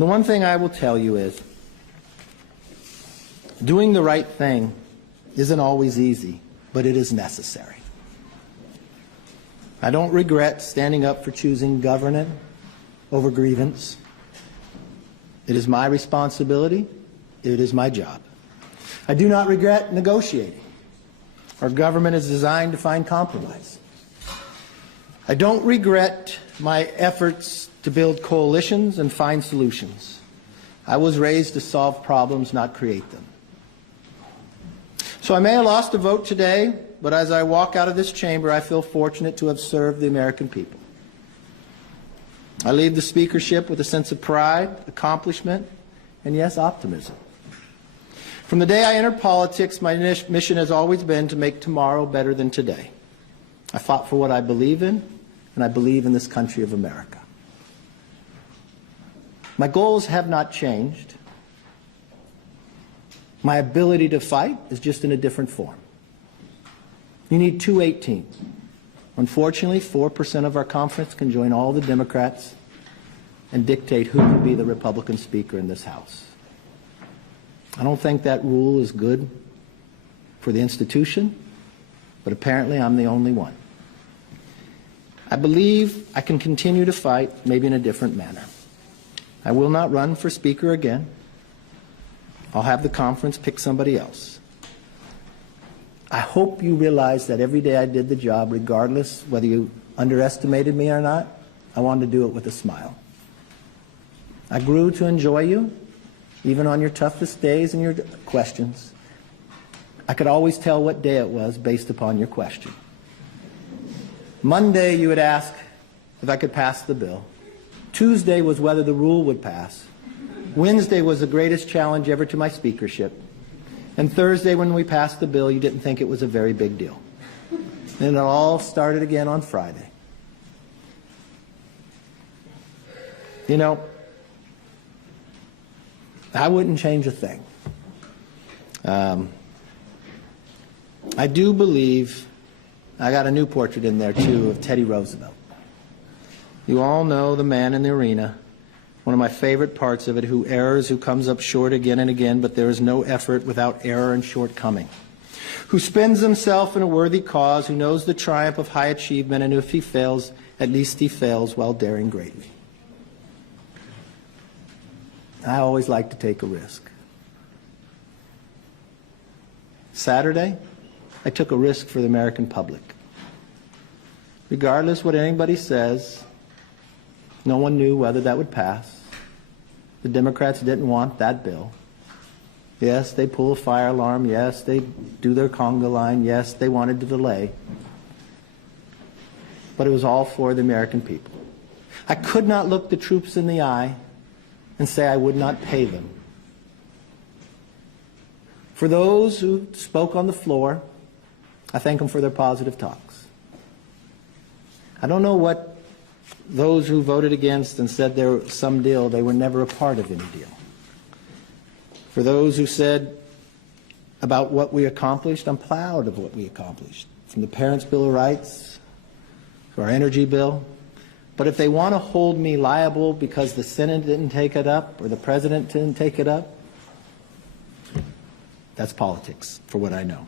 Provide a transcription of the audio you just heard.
And the one thing I will tell you is, doing the right thing isn't always easy, but it is necessary. I don't regret standing up for choosing governance over grievance. It is my responsibility. It is my job. I do not regret negotiating. Our government is designed to find compromise. I don't regret my efforts to build coalitions and find solutions. I was raised to solve problems, not create them. So I may have lost a vote today, but as I walk out of this chamber, I feel fortunate to have served the American people. I leave the speakership with a sense of pride, accomplishment, and yes, optimism. From the day I entered politics, my mission has always been to make tomorrow better than today. I fought for what I believe in, and I believe in this country of America. My goals have not changed. My ability to fight is just in a different form. You need 218. Unfortunately, 4% of our conference can join all the Democrats and dictate who can be the Republican Speaker in this House. I don't think that rule is good for the institution, but apparently I'm the only one. I believe I can continue to fight, maybe in a different manner. I will not run for Speaker again. I'll have the conference pick somebody else. I hope you realize that every day I did the job, regardless whether you underestimated me or not, I wanted to do it with a smile. I grew to enjoy you, even on your toughest days and your questions. I could always tell what day it was based upon your question. Monday, you would ask if I could pass the bill. Tuesday was whether the rule would pass. Wednesday was the greatest challenge ever to my speakership. And Thursday, when we passed the bill, you didn't think it was a very big deal. And it all started again on Friday. You know, I wouldn't change a thing. I do believe, I got a new portrait in there too of Teddy Roosevelt. You all know the man in the arena. One of my favorite parts of it, who errs, who comes up short again and again, but there is no effort without error and shortcoming. Who spends himself in a worthy cause, who knows the triumph of high achievement, and if he fails, at least he fails while daring greatly. I always like to take a risk. Saturday, I took a risk for the American public. Regardless what anybody says, no one knew whether that would pass. The Democrats didn't want that bill. Yes, they pull a fire alarm. Yes, they do their conga line. Yes, they wanted to delay. But it was all for the American people. I could not look the troops in the eye and say I would not pay them. For those who spoke on the floor, I thank them for their positive talks. I don't know what those who voted against and said there was some deal, they were never a part of any deal. For those who said about what we accomplished, I'm proud of what we accomplished. From the Parents' Bill of Rights to our energy bill. But if they want to hold me liable because the Senate didn't take it up or the President didn't take it up, that's politics, for what I know.